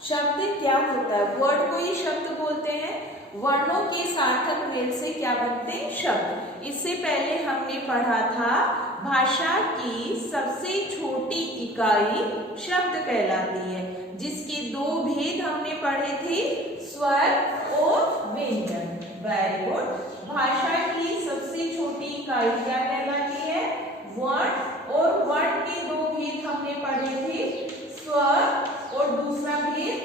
शब्द क्या होता है? वर्ड को ही शब्द बोलते हैं। वर्णों के सार्थक मेल से क्या बनते हैं? शब्द। इससे पहले हमने पढ़ा था भाषा की सबसे छोटी इकाई शब्द कहलाती है, जिसके दो भेद हमने पढ़े थे, स्वर और व्यंजन। Very good. भाषा की सबसे छोटी इकाई क्या कहलाती है? वर्ण। और वर्ण के दो भेद हमने पढ़े थे, स्वर और दूसरा भेद,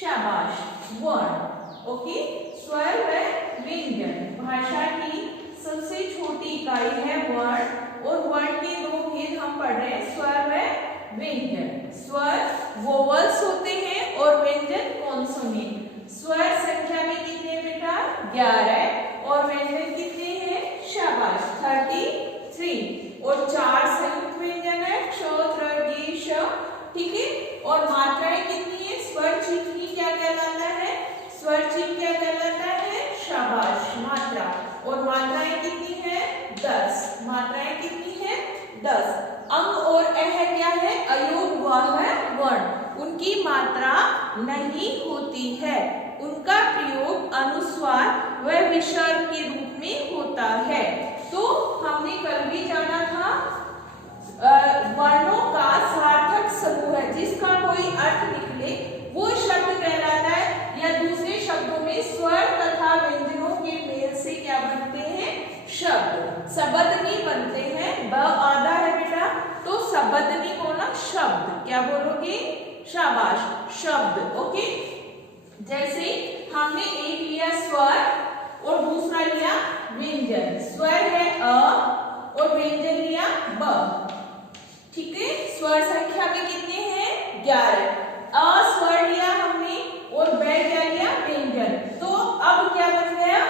शाबाश, वर्ण। ओके, स्वर व व्यंजन। भाषा की सबसे छोटी इकाई है वर्ण, और वर्ण के दो भेद हम पढ़ रहे हैं, स्वर व व्यंजन। स्वर वोवल्स होते हैं और व्यंजन कॉन्सोनेंट। स्वर संख्या में कितने बेटा? 11। और व्यंजन कितने हैं? शाबाश, 33। और 4 संयुक्त व्यंजन है, क्ष, त्र, गे, श। ठीक है। और मात्राएं कितनी है? स्वर चिन्ह क्या कहलाता है? स्वर चिन्ह क्या कहलाता है? शाबाश, मात्रा। और मात्राएं कितनी है? 10। मात्राएं कितनी है? 10। अंग और अह क्या है? अयोग वर्ण। उनकी मात्रा नहीं होती है, उनका प्रयोग अनुस्वार व विसर्ग के रूप में होता है। तो हमने कल भी जाना था वर्णों का सार्थक समूह है, जिसका कोई अर्थ निकले वो शब्द कहलाता है, या दूसरे शब्दों में स्वर तथा व्यंजनों के मेल से क्या बनते हैं? शब्द। सबदनी बनते हैं। ब आधा है बेटा, तो सबदनी बोला, शब्द। क्या बोलोगे? शाबाश, शब्द। ओके, जैसे हमने एक लिया स्वर और दूसरा लिया व्यंजन। स्वर है अ और व्यंजन लिया ब। ठीक है। स्वर संख्या में कितने हैं? 11। अ स्वर लिया हमने और ब क्या लिया? व्यंजन। तो अब क्या बन गया?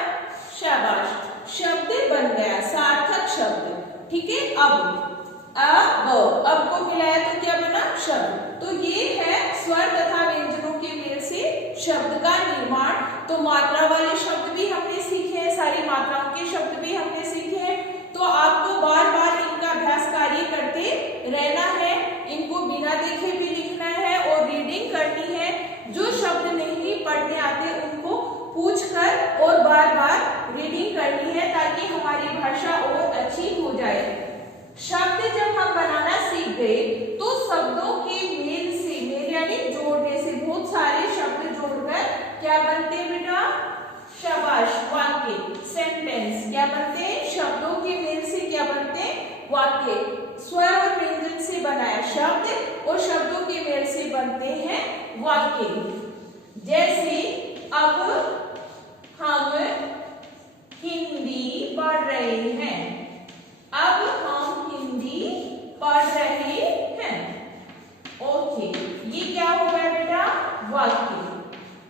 शाबाश, शब्द बन गया, सार्थक शब्द। ठीक है। अब अब को मिलाया तो क्या बना? शब्द। तो ये है स्वर तथा व्यंजनों के मेल से शब्द का निर्माण। तो मात्रा वाले शब्द भी हमने सीखे हैं, सारी मात्राओं के शब्द भी हमने सीखे हैं। तो आपको बार बार इनका अभ्यास कार्य करते रहना है, इनको बिना देखे भी लिखना है और रीडिंग करनी है। जो शब्द नहीं पढ़ने आते उनको पूछकर और बार बार रीडिंग करनी है, ताकि हमारी भाषा और अच्छी हो जाए। शब्द जब हम बनाना सीख गए तो शब्दों के मेल से, मेल यानी जोड़ने से, बहुत सारे शब्द जोड़कर क्या बनते हैं बेटा? शाबाश, वाक्य, सेंटेंस। क्या बनते हैं? शब्दों के मेल से क्या बनते हैं? वाक्य। स्वर और व्यंजन से बनाया शब्द और शब्दों के मेल से बनते हैं वाक्य। जैसे अब हम हिंदी पढ़ रहे हैं। अब हम हिंदी पढ़ रहे हैं। ओके, ये क्या हो गया बेटा? वाक्य।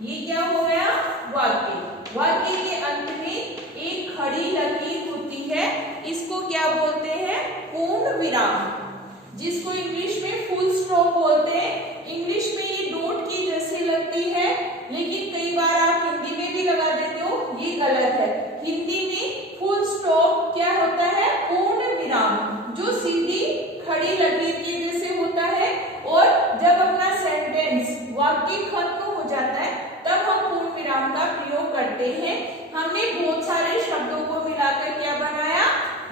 ये क्या हो गया? वाक्य। वाक्य के अंत में एक खड़ी लकीर होती है, इसको क्या बोलते हैं? पूर्ण विराम, जिसको इंग्लिश में फुल स्टॉप बोलते हैं। इंग्लिश में ये डॉट की जैसे लगती है, लेकिन कई बार आप हिंदी में भी लगा देते हो, ये गलत है। हिंदी में फुल स्टॉप क्या होता है? पूर्ण विराम, जो सीधी खड़ी लकीर के जैसे होता है। और जब अपना सेंटेंस, वाक्य खत्म हो जाता है, तब हम पूर्ण विराम का प्रयोग करते हैं। हमने बहुत सारे शब्दों को मिलाकर क्या बनाया?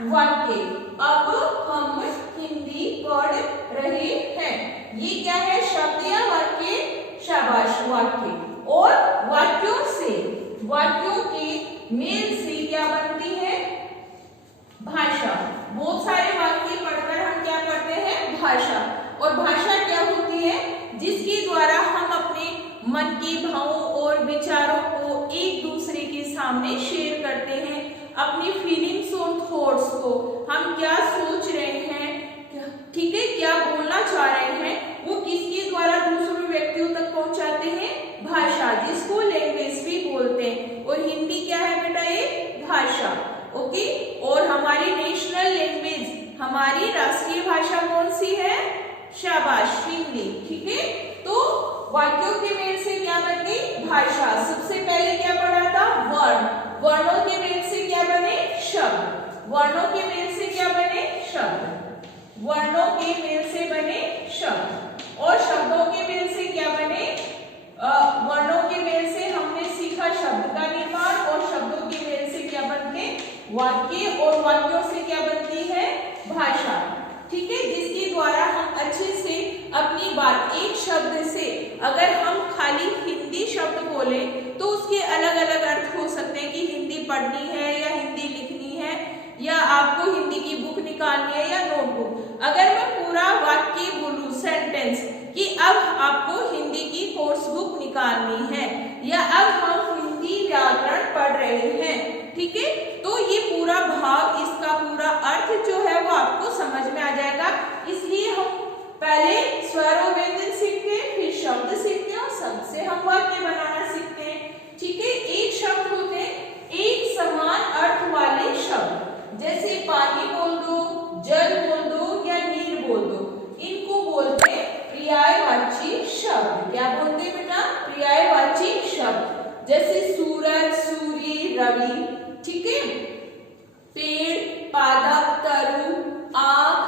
वाक्य। अब हम हिंदी पढ़ रहे हैं। ये क्या है? शब्द या वाक्य? शाबाश, वाक्य। और वाक्यों से, वाक्यों के मेल से क्या बनती है? भाषा। बहुत सारे वाक्य पढ़कर हम क्या करते हैं? भाषा। और भाषा क्या होती है? जिसके द्वारा हम अपने मन के भावों और विचारों को एक दूसरे के सामने शेयर करते हैं। अपनी फीलिंग्स और थॉट्स को, हम क्या सोच रहे हैं, ठीक है, क्या बोलना चाह रहे हैं, वो किसके द्वारा दूसरे व्यक्तियों तक पहुंचाते हैं? भाषा, जिसको लैंग्वेज भी बोलते हैं। और हिंदी क्या है बेटा? ये भाषा। ओके। और हमारी नेशनल लैंग्वेज, हमारी राष्ट्रीय भाषा कौन सी है? शाबाश, हिंदी। ठीक है। तो वाक्यों के मेल से क्या बन गई? भाषा। सबसे पहले क्या पढ़ा था? वर्ण। वर्णों के मेल से क्या बने? शब्द। वर्णों के मेल से क्या बने? शब्द। वर्णों के मेल से बने शब्द। और शब्दों के मेल से क्या बने? अगर हम खाली हिंदी शब्द बोले तो उसके अलग अलग अर्थ हो सकते हैं कि हिंदी पढ़नी है या हिंदी लिखनी है या आपको हिंदी की बुक निकालनी है या नोटबुक। अगर मैं पूरा वाक्य बोलूं सेंटेंस कि अब आपको हिंदी की कोर्स बुक निकालनी है या अब हम हिंदी व्याकरण पढ़ रहे हैं, ठीक है, तो ये पूरा भाव, इसका पूरा अर्थ जो है वो आपको समझ में आ जाएगा। इसलिए हम पहले स्वर और व्यंजन सीखते हैं, फिर शब्द सीखते हैं और शब्द से हम वाक्य बनाना सीखते हैं, ठीक है। एक शब्द होते हैं एक समान अर्थ वाले शब्द, जैसे पानी बोल दो, जल बोल दो या नीर बोल दो, इनको बोलते हैं पर्यायवाची शब्द। क्या बोलते हैं बेटा? पर्यायवाची शब्द। जैसे सूरज, सूर्य, रवि, ठीक है, पेड़, पादप, तरु, आंख,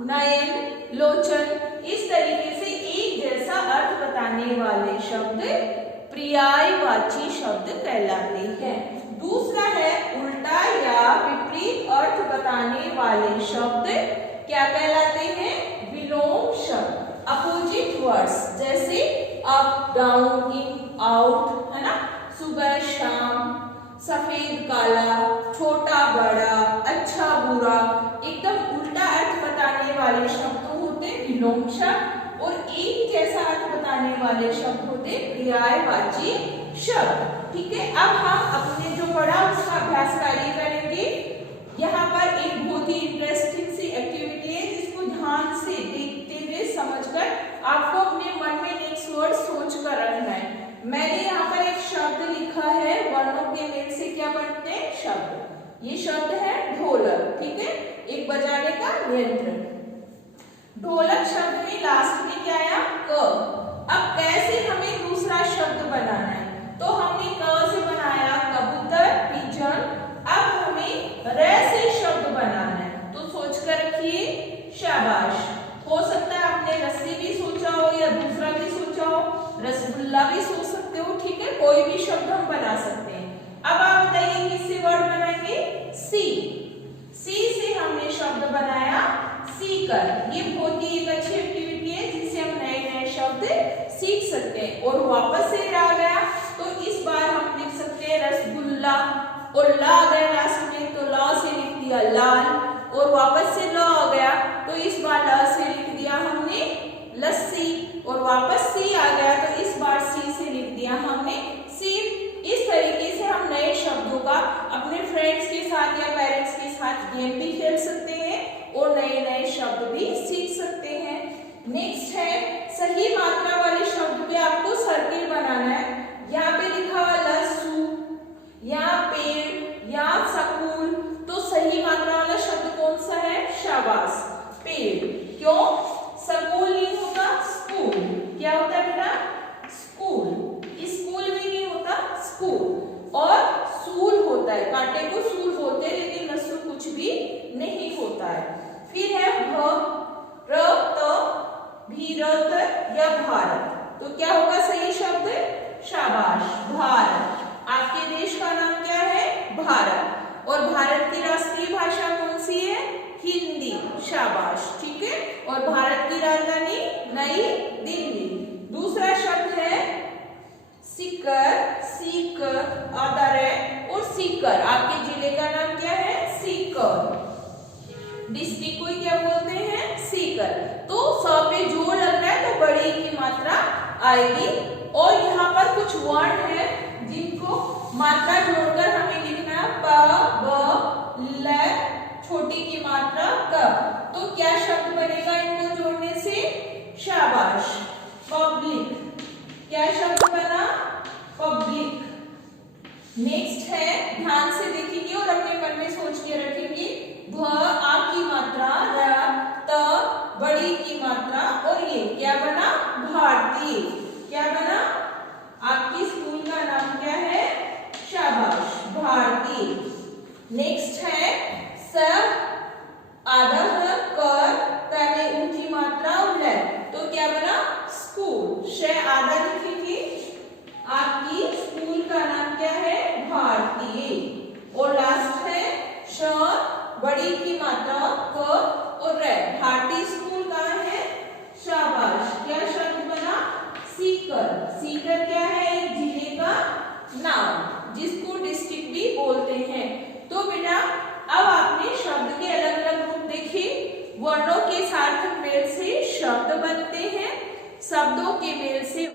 नयन, लोचन, इस तरीके से एक जैसा अर्थ बताने वाले शब्द पर्यायवाची शब्द कहलाते हैं। दूसरा है उल्टा या विपरीत अर्थ बताने वाले शब्द क्या कहलाते हैं? विलोम शब्द, अपोजिट वर्ड्स, जैसे अप, डाउन, इन, आउट, है ना, सुबह, शाम, सफेद, काला, छोटा, बड़ा, अच्छा, बुरा, एकदम उल्टा अर्थ बताने वाले शब्द होते विलोम शब्द और एक जैसा अर्थ बताने वाले शब्द होते पर्यायवाची शब्द, ठीक है। अब हम अपने जो पढ़ा उसका अभ्यास कार्य करेंगे। यहाँ पर एक बहुत ही इंटरेस्टिंग सी एक्टिविटी है जिसको ध्यान से देखते हुए समझकर आपको अपने मन में नेक्स्ट वर्ड सोच कर रखना है। मैंने यहाँ पर एक शब्द लिखा है, वर्णों के मेल से क्या बनते हैं? शब्द। ये शब्द है ढोलक, ठीक है, एक बजाने का यंत्र। ढोलक शब्द में लास्ट में क्या आया? क। अब कैसे हमें दूसरा शब्द बनाना है? तो हमने क से बनाया कबूतर, पिजन। अब हमें र से शब्द बनाना है, तो सोच कर रखिए, शाबाश। हो सकता है आपने रस्सी भी सोचा हो या दूसरा भी सोचा हो, रसगुल्ला भी सोच सकते हो, ठीक है, कोई भी शब्द हम बना सकते हैं। अब आप बताइए किससे वर्ड बनाएंगे? सी। सी से हमने शब्द बनाया सीकर। ये बहुत ही एक अच्छी एक्टिविटी है जिससे हम नए नए शब्द सीख सकते हैं। और वापस से आ गया तो इस बार हम लिख सकते हैं रसगुल्ला, और ला आ गया लास्ट में तो ला से लिख दिया लाल, और वापस से ल आ गया तो इस बार ल से लिख दिया हमने लस्सी, और वापस सी आ गया तो इस बार सी से लिख दिया हमने सीप। इस तरीके से हम नए शब्दों का अपने फ्रेंड्स के साथ या पेरेंट्स के साथ गेम भी खेल सकते हैं और नए नए शब्द भी सीख सकते हैं। नेक्स्ट है सही मात्रा वाले शब्द पे आपको सर्किल बनाना है। यहाँ पे लिखा हुआ लस्सू, यहाँ पेड़, यहाँ स्कूल, तो सही मात्रा वाला शब्द कौन सा है? शाबाश, पेड़। क्यों? स्कूल नहीं होता, स्कूल। क्या होता है बेटा? स्कूल। स्कूल भी नहीं होता, स्कूल। और सूल होता है, कांटे को सूल बोलते हैं, लेकिन लस्सू कुछ भी नहीं होता है। फिर है भ, र, त, भीरत या भारत, तो क्या होगा सही शब्द? शाबाश, भारत। आपके देश का नाम क्या है? भारत। और भारत की राष्ट्रीय भाषा कौन सी है? हिंदी। शाबाश, ठीक है। और भारत की राजधानी नई दिल्ली। दूसरा शब्द है सीकर, सीकर, आदर है, और सीकर। आपके जिले का नाम क्या है? सीकर। डिस्ट्रिक्ट को क्या बोलते हैं? सीकर। तो स पे जोर लग रहा है तो बड़ी की मात्रा आएगी। और यहाँ पर कुछ वर्ण है जिनको मात्रा जोड़कर हमें लिखना है, प, ब, ल, छोटी की मात्रा क। तो क्या शब्द बनेगा इनको जोड़ने से? शाबाश, पब्लिक। क्या शब्द बना? पब्लिक। नेक्स्ट है, ध्यान से देखेंगे और अपने मन में सोच के रखेंगे, भ, आ की मात्रा, र, त, बड़ी की मात्रा, और ये क्या बना? भारतीय। क्या बना? आपकी स्कूल का नाम क्या है? शाबाश, भारतीय। नेक्स्ट है स, आधा कर, त में ऊंची मात्रा और ल, तो क्या बना? स्कूल। श आधा लिखेंगे, आपकी स्कूल का नाम क्या है? भारतीय। और लास्ट है के सार्थक मेल से शब्द बनते हैं, शब्दों के मेल से